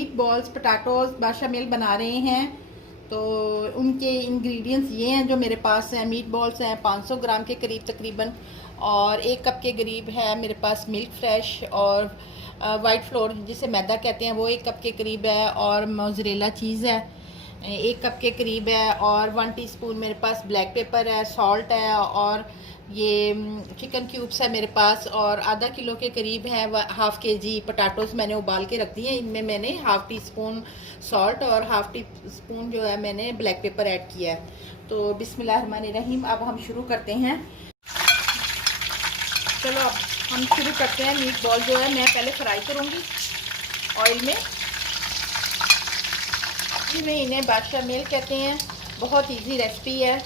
Meat balls potatoes बाशामिल बना रहे हैं। तो उनके इंग्रेडिएंट्स ये हैं जो मेरे पास हैं। मीट बॉल्स हैं 500 ग्राम के करीब तकरीबन, और 1 कप के करीब है मेरे पास मिल्क फ्रेश, और वाइट फ्लोर जिसे मैदा कहते हैं वो 1 कप के करीब है, और मोज़रेला चीज़ है 1 कप के करीब है, और 1 टीस्पून मेरे पास ब्लैक पेपर है, सॉल्ट है, और ये चिकन क्यूब्स है मेरे पास, और आधा किलो के करीब है। हाफ़ के जी पटाटोज़ मैंने उबाल के रख दिए हैं। इनमें मैंने हाफ़ टी स्पून सॉल्ट और हाफ़ टी स्पून जो है मैंने ब्लैक पेपर ऐड किया है। तो बिस्मिल्लाहिर्रहमानिर्रहीम, अब हम शुरू करते हैं। चलो अब हम शुरू करते हैं। मीट बॉल जो है मैं पहले फ्राई करूँगी ऑयल में। इन्हें बाशामिल कहते हैं। बहुत इजी रेसिपी है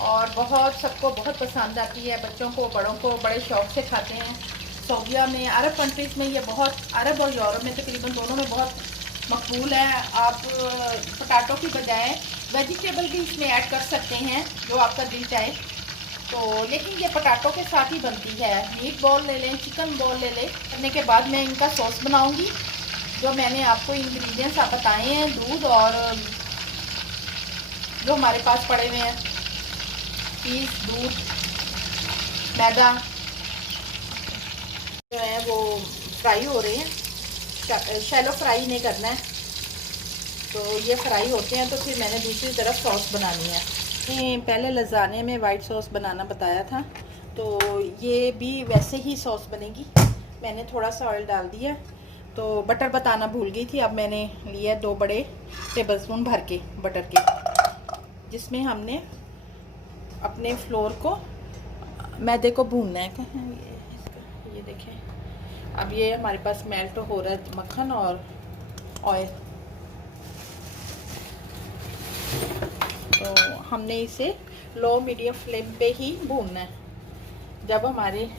और सबको बहुत पसंद आती है। बच्चों को, बड़ों को बड़े शौक़ से खाते हैं। सऊदीया में, अरब कंट्रीज़ में ये बहुत, अरब और यूरोप में तकरीबन दोनों में बहुत मकबूल है। आप पटाटों की बजाय वेजिटेबल भी इसमें ऐड कर सकते हैं जो आपका दिल चाहे। तो लेकिन ये पटाटों के साथ ही बनती है। मीट बॉल ले लें, चिकन बॉल ले लें, करने के बाद मैं इनका सॉस बनाऊंगी। जो मैंने आपको इंग्रेडिएंट्स आप बताए हैं, दूध और जो हमारे पास पड़े हुए हैं चीज़, दूध, मैदा जो है वो फ्राई हो रहे हैं। शैलो फ्राई नहीं करना है। तो ये फ्राई होते हैं तो फिर मैंने दूसरी तरफ सॉस बनानी है। पहले लजाने में वाइट सॉस बनाना बताया था, तो ये भी वैसे ही सॉस बनेगी। मैंने थोड़ा सा ऑयल डाल दिया। तो बटर बताना भूल गई थी। अब मैंने लिया 2 बड़े टेबलस्पून भर के बटर के, जिसमें हमने अपने फ्लोर को, मैदे को भूनना है। ये देखें, अब ये हमारे पास मेल्ट हो रहा है मक्खन और ऑयल। तो हमने इसे लो मीडियम फ्लेम पे ही भूनना है। जब हमारी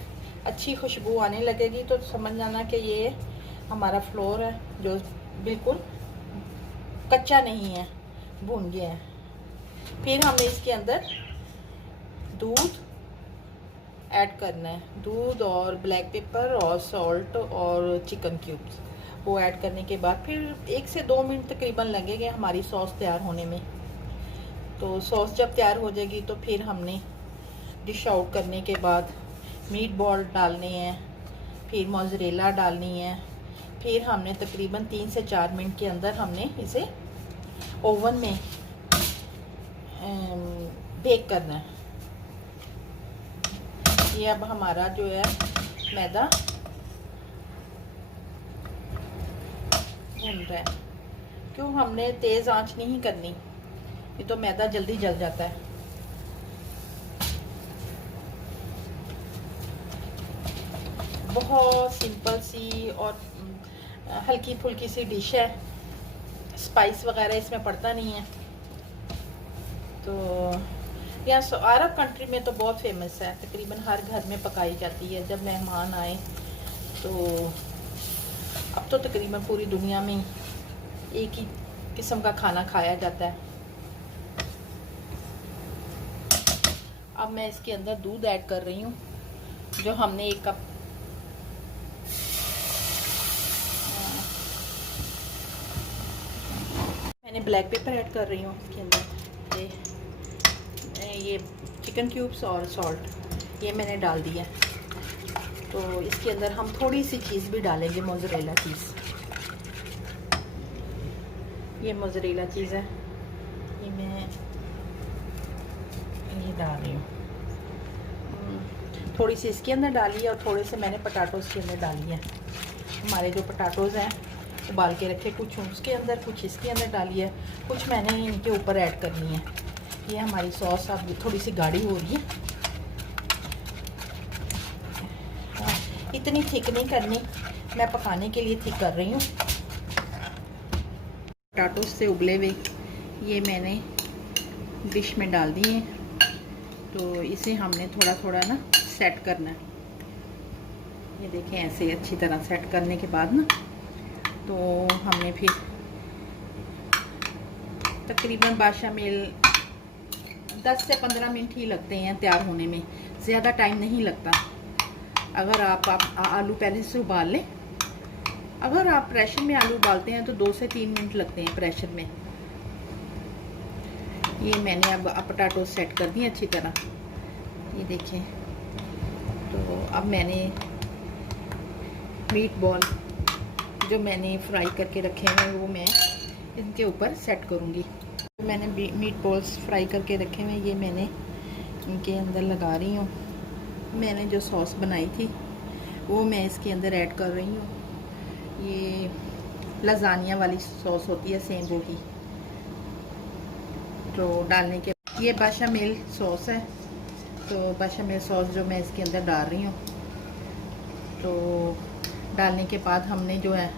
अच्छी खुशबू आने लगेगी तो समझ जाना कि ये हमारा फ्लोर है जो बिल्कुल कच्चा नहीं है, भून गया है। फिर हमें इसके अंदर दूध ऐड करना है। दूध और ब्लैक पेपर और सॉल्ट और चिकन क्यूब्स, वो ऐड करने के बाद फिर 1 से 2 मिनट तकरीबन लगेंगे हमारी सॉस तैयार होने में। तो सॉस जब तैयार हो जाएगी तो फिर हमने डिश आउट करने के बाद मीट बॉल डालने हैं, फिर मोज़रेला डालनी है। फिर हमने तकरीबन 3 से 4 मिनट के अंदर हमने इसे ओवन में बेक करना है। ये अब हमारा जो है मैदा भून रहा है। क्यों हमने तेज़ आंच नहीं करनी, ये तो मैदा जल्दी जल जाता है। बहुत सिंपल सी और हल्की फुल्की सी डिश है। स्पाइस वगैरह इसमें पड़ता नहीं है। तो यहाँ अरब कंट्री में तो बहुत फेमस है, तकरीबन हर घर में पकाई जाती है जब मेहमान आए। तो अब तो तकरीबन पूरी दुनिया में एक ही किस्म का खाना खाया जाता है। अब मैं इसके अंदर दूध ऐड कर रही हूँ, जो हमने 1 कप मैंने ब्लैक पेपर ऐड कर रही हूँ इसके अंदर। ये चिकन क्यूब्स और सॉल्ट ये मैंने डाल दिया। तो इसके अंदर हम थोड़ी सी चीज़ भी डालेंगे, मोज़रेला चीज़। ये मोज़रेला चीज़ है, ये मैं ये डाल रही हूँ। थोड़ी सी इसके अंदर डाली है और थोड़े से मैंने पटाटोज़ के अंदर डाली है। हमारे जो पटाटोज़ हैं उबाल के रखे, कुछ उसके अंदर, कुछ इसके अंदर डाली है, कुछ मैंने इनके ऊपर ऐड करनी है। ये हमारी सॉस अब थोड़ी सी गाढ़ी हो रही है। इतनी थिक नहीं करनी, मैं पकाने के लिए थिक कर रही हूँ। पटाटोज़ से उबले हुए ये मैंने डिश में डाल दिए हैं। तो इसे हमने थोड़ा थोड़ा ना सेट करना है। ये देखें, ऐसे अच्छी तरह सेट करने के बाद ना, तो हमने फिर तकरीबन बाशामिल 10 से 15 मिनट ही लगते हैं तैयार होने में, ज़्यादा टाइम नहीं लगता। अगर आप आलू पहले से उबाल लें अगर आप प्रेशर में आलू उबालते हैं तो 2 से 3 मिनट लगते हैं प्रेशर में। ये मैंने अब पोटैटो सेट कर दिए अच्छी तरह, ये देखें। तो अब मैंने मीट बॉल जो मैंने फ्राई करके रखे हैं वो मैं इनके ऊपर सेट करूँगी। तो मैंने मीट बॉल्स फ्राई करके रखे हैं, ये मैंने इनके अंदर लगा रही हूँ। मैंने जो सॉस बनाई थी वो मैं इसके अंदर ऐड कर रही हूँ। ये लजानिया वाली सॉस होती है सेम वही, तो डालने के ये बेचामेल सॉस है, तो बेचामेल सॉस जो मैं इसके अंदर डाल रही हूँ। तो डालने के बाद हमने जो है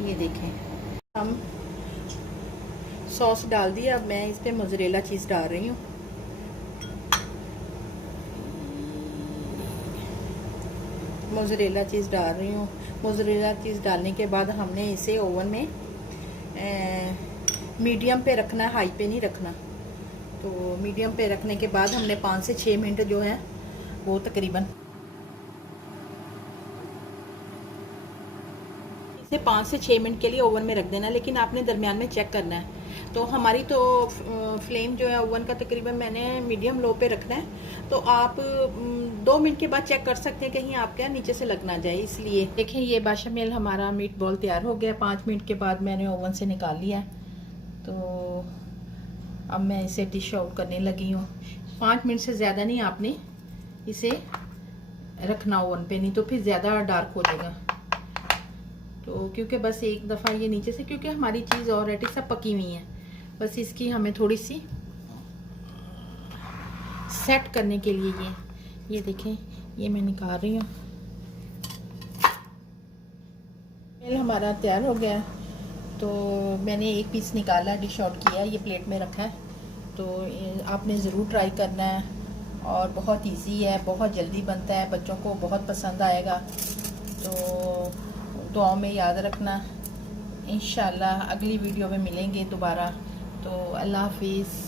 ये देखें हम सॉस डाल दिया। अब मैं इस पे मोज़रेला चीज़ डाल रही हूँ। मोज़रेला चीज़ डाल रही हूँ। मोज़रेला चीज़ डालने के बाद हमने इसे ओवन में मीडियम पे रखना है, हाई पे नहीं रखना। तो मीडियम पे रखने के बाद हमने 5 से 6 मिनट जो है वो तकरीबन इसे 5 से 6 मिनट के लिए ओवन में रख देना, लेकिन आपने दरमियान में चेक करना है। तो हमारी तो फ्लेम जो है ओवन का तकरीबन मैंने मीडियम लो पे रखना है। तो आप 2 मिनट के बाद चेक कर सकते हैं कहीं आपके नीचे से लग ना जाए, इसलिए देखें। ये बेचामेल हमारा मीट बॉल तैयार हो गया। 5 मिनट के बाद मैंने ओवन से निकाल लिया। तो अब मैं इसे डिश आउट करने लगी हूँ। 5 मिनट से ज़्यादा नहीं आपने इसे रखना ओवन पे, नहीं तो फिर ज़्यादा डार्क हो जाएगा। तो क्योंकि बस एक दफ़ा ये नीचे से, क्योंकि हमारी चीज़ ऑलरेडी सब पकी हुई है, बस इसकी हमें थोड़ी सी सेट करने के लिए ये देखें, ये मैं निकाल रही हूँ। मेल हमारा तैयार हो गया। तो मैंने एक पीस निकाला, डिश आउट किया, ये प्लेट में रखा है। तो आपने ज़रूर ट्राई करना है, और बहुत इजी है, बहुत जल्दी बनता है, बच्चों को बहुत पसंद आएगा। तो दुआओं में याद रखना। इंशाल्लाह अगली वीडियो में मिलेंगे दोबारा। तो अल्लाह हाफिज़।